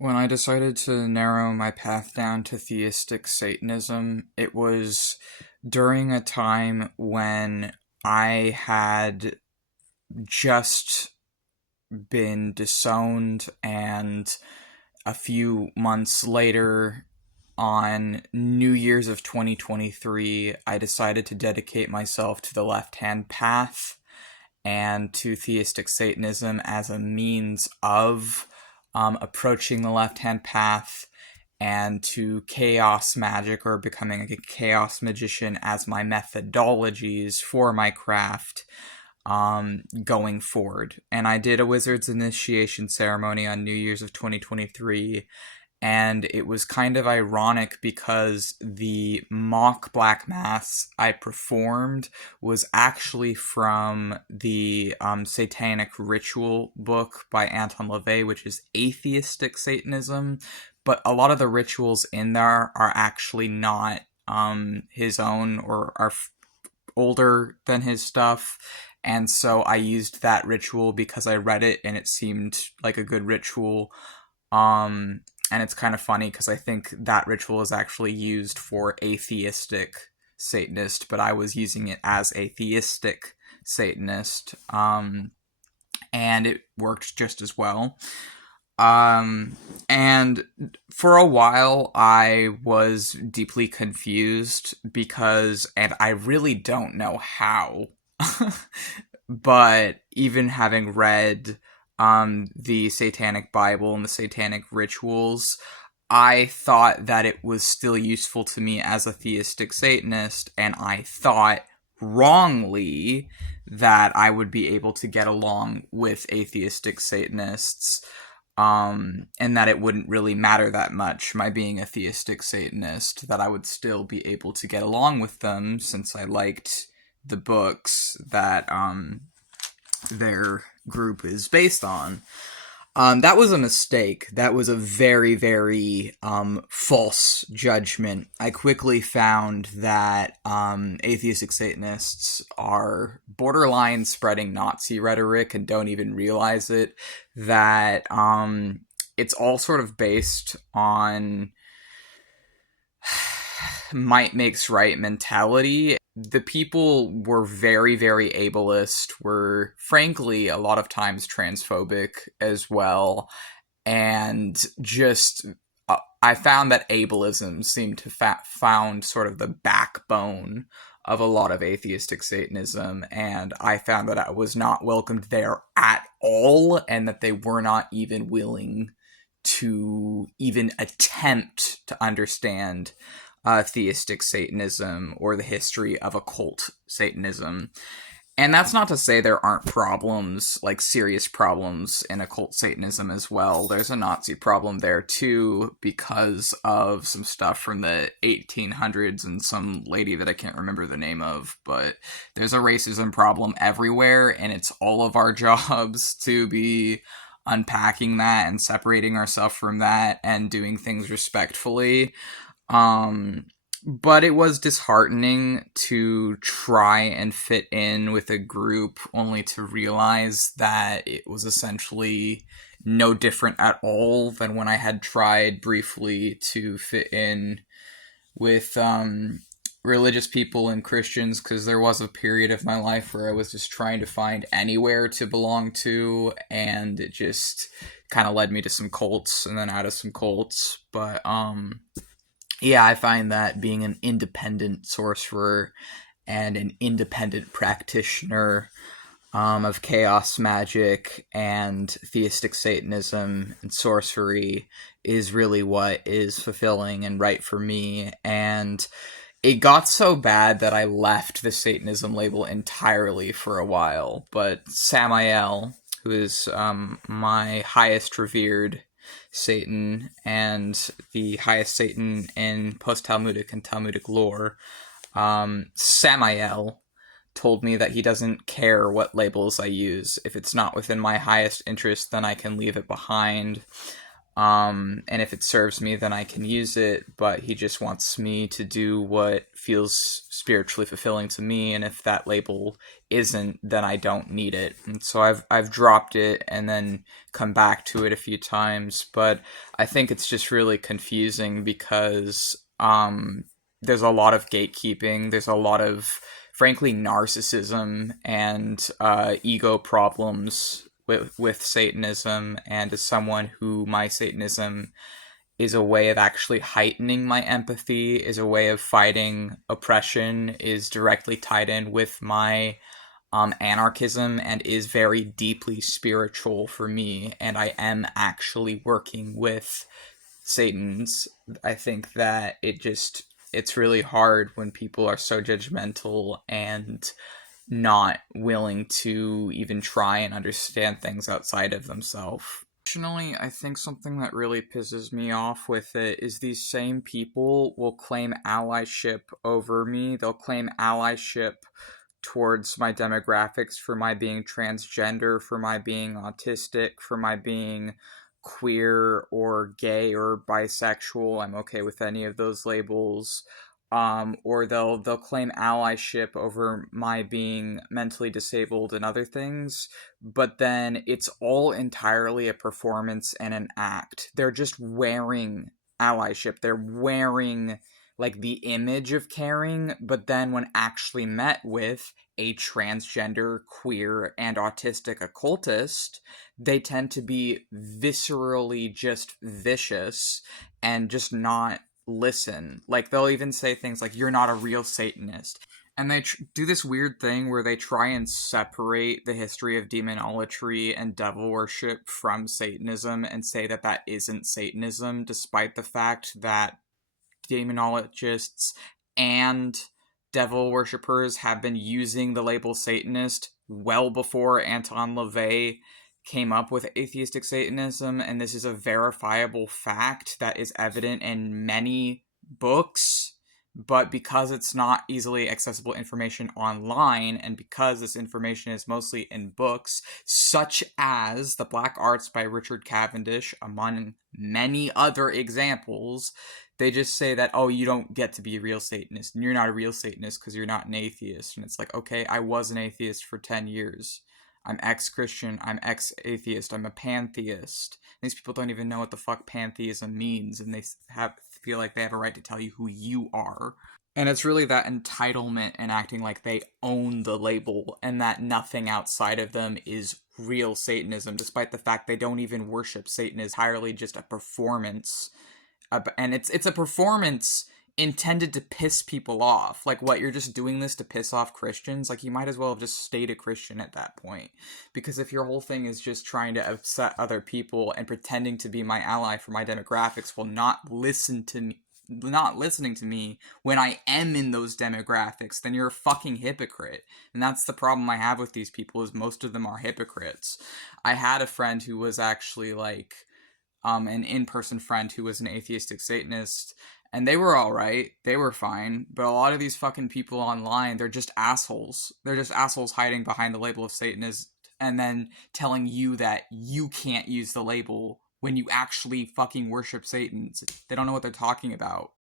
When I decided to narrow my path down to theistic Satanism, it was during a time when I had just been disowned, and a few months later, on New Year's of 2023, I decided to dedicate myself to the left hand path and to theistic Satanism as a means of approaching the left hand path, and to chaos magic or becoming a chaos magician as my methodologies for my craft going forward. And I did a wizard's initiation ceremony on New Year's of 2023, and it was kind of ironic because the mock black mass I performed was actually from the satanic ritual book by Anton LaVey, which is Atheistic Satanism, but a lot of the rituals in there are actually not his own, or are older than his stuff. And so I used that ritual because I read it and it seemed like a good ritual. And it's kind of funny because I think that ritual is actually used for atheistic Satanist, but I was using it as a theistic Satanist, and it worked just as well. And for a while, I was deeply confused and I really don't know how, but even having read the Satanic Bible and the Satanic rituals, I thought that it was still useful to me as a theistic Satanist, and I thought wrongly that I would be able to get along with atheistic Satanists, and that it wouldn't really matter that much, my being a theistic Satanist, that I would still be able to get along with them since I liked the books that their group is based on. That was a mistake. That was a very, very false judgment. I quickly found that atheistic Satanists are borderline spreading Nazi rhetoric and don't even realize it. That it's all sort of based on might makes right mentality. The people were very, very ableist, were frankly a lot of times transphobic as well, and just I found that ableism seemed to found sort of the backbone of a lot of atheistic Satanism, and I found that I was not welcomed there at all, and that they were not even willing to even attempt to understand theistic Satanism or the history of occult Satanism. And that's not to say there aren't problems, like serious problems in occult Satanism as well. There's a Nazi problem there too, because of some stuff from the 1800s and some lady that I can't remember the name of. But there's a racism problem everywhere, and it's all of our jobs to be unpacking that and separating ourselves from that and doing things respectfully. But it was disheartening to try and fit in with a group only to realize that it was essentially no different at all than when I had tried briefly to fit in with religious people and Christians, because there was a period of my life where I was just trying to find anywhere to belong to, and it just kind of led me to some cults and then out of some cults. But yeah, I find that being an independent sorcerer and an independent practitioner of chaos magic and theistic Satanism and sorcery is really what is fulfilling and right for me. And it got so bad that I left the Satanism label entirely for a while. But Samael, who is my highest revered Satan and the highest Satan in post-Talmudic and Talmudic lore, Samael told me that he doesn't care what labels I use. If it's not within my highest interest, then I can leave it behind. And if it serves me, then I can use it, but he just wants me to do what feels spiritually fulfilling to me, and if that label isn't, then I don't need it. And so I've dropped it and then come back to it a few times, but I think it's just really confusing because there's a lot of gatekeeping, there's a lot of, frankly, narcissism and ego problems with Satanism, and as someone who my Satanism is a way of actually heightening my empathy, is a way of fighting oppression, is directly tied in with my anarchism, and is very deeply spiritual for me, and I am actually working with Satan's. I think that it's really hard when people are so judgmental and not willing to even try and understand things outside of themselves. Additionally, I think something that really pisses me off with it is these same people will claim allyship over me. They'll claim allyship towards my demographics for my being transgender, for my being autistic, for my being queer or gay or bisexual. I'm okay with any of those labels. Or they'll claim allyship over my being mentally disabled and other things, but then it's all entirely a performance and an act. They're just wearing allyship. They're wearing like the image of caring, but then when actually met with a transgender, queer, and autistic occultist, they tend to be viscerally just vicious and just not listen. Like, they'll even say things like, "You're not a real Satanist." And they do this weird thing where they try and separate the history of demonolatry and devil worship from Satanism and say that that isn't Satanism, despite the fact that demonologists and devil worshippers have been using the label Satanist well before Anton LaVey came up with atheistic Satanism, and this is a verifiable fact that is evident in many books. But because it's not easily accessible information online, and because this information is mostly in books, such as The Black Arts by Richard Cavendish, among many other examples, they just say that, oh, you don't get to be a real Satanist, and you're not a real Satanist because you're not an atheist. And it's like, okay, I was an atheist for 10 years. I'm ex-Christian, I'm ex-atheist, I'm a pantheist. These people don't even know what the fuck pantheism means, and they feel like they have a right to tell you who you are. And it's really that entitlement and acting like they own the label and that nothing outside of them is real Satanism, despite the fact they don't even worship Satan, is entirely just a performance. And it's a performance intended to piss people off. Like, what, you're just doing this to piss off Christians? Like, you might as well have just stayed a Christian at that point. Because if your whole thing is just trying to upset other people and pretending to be my ally for my demographics while not listening to me when I am in those demographics, then you're a fucking hypocrite. And that's the problem I have with these people, is most of them are hypocrites. I had a friend who was actually like an in-person friend who was an atheistic Satanist, and they were alright, they were fine, but a lot of these fucking people online, they're just assholes. They're just assholes hiding behind the label of Satanist, and then telling you that you can't use the label when you actually fucking worship Satan. They don't know what they're talking about.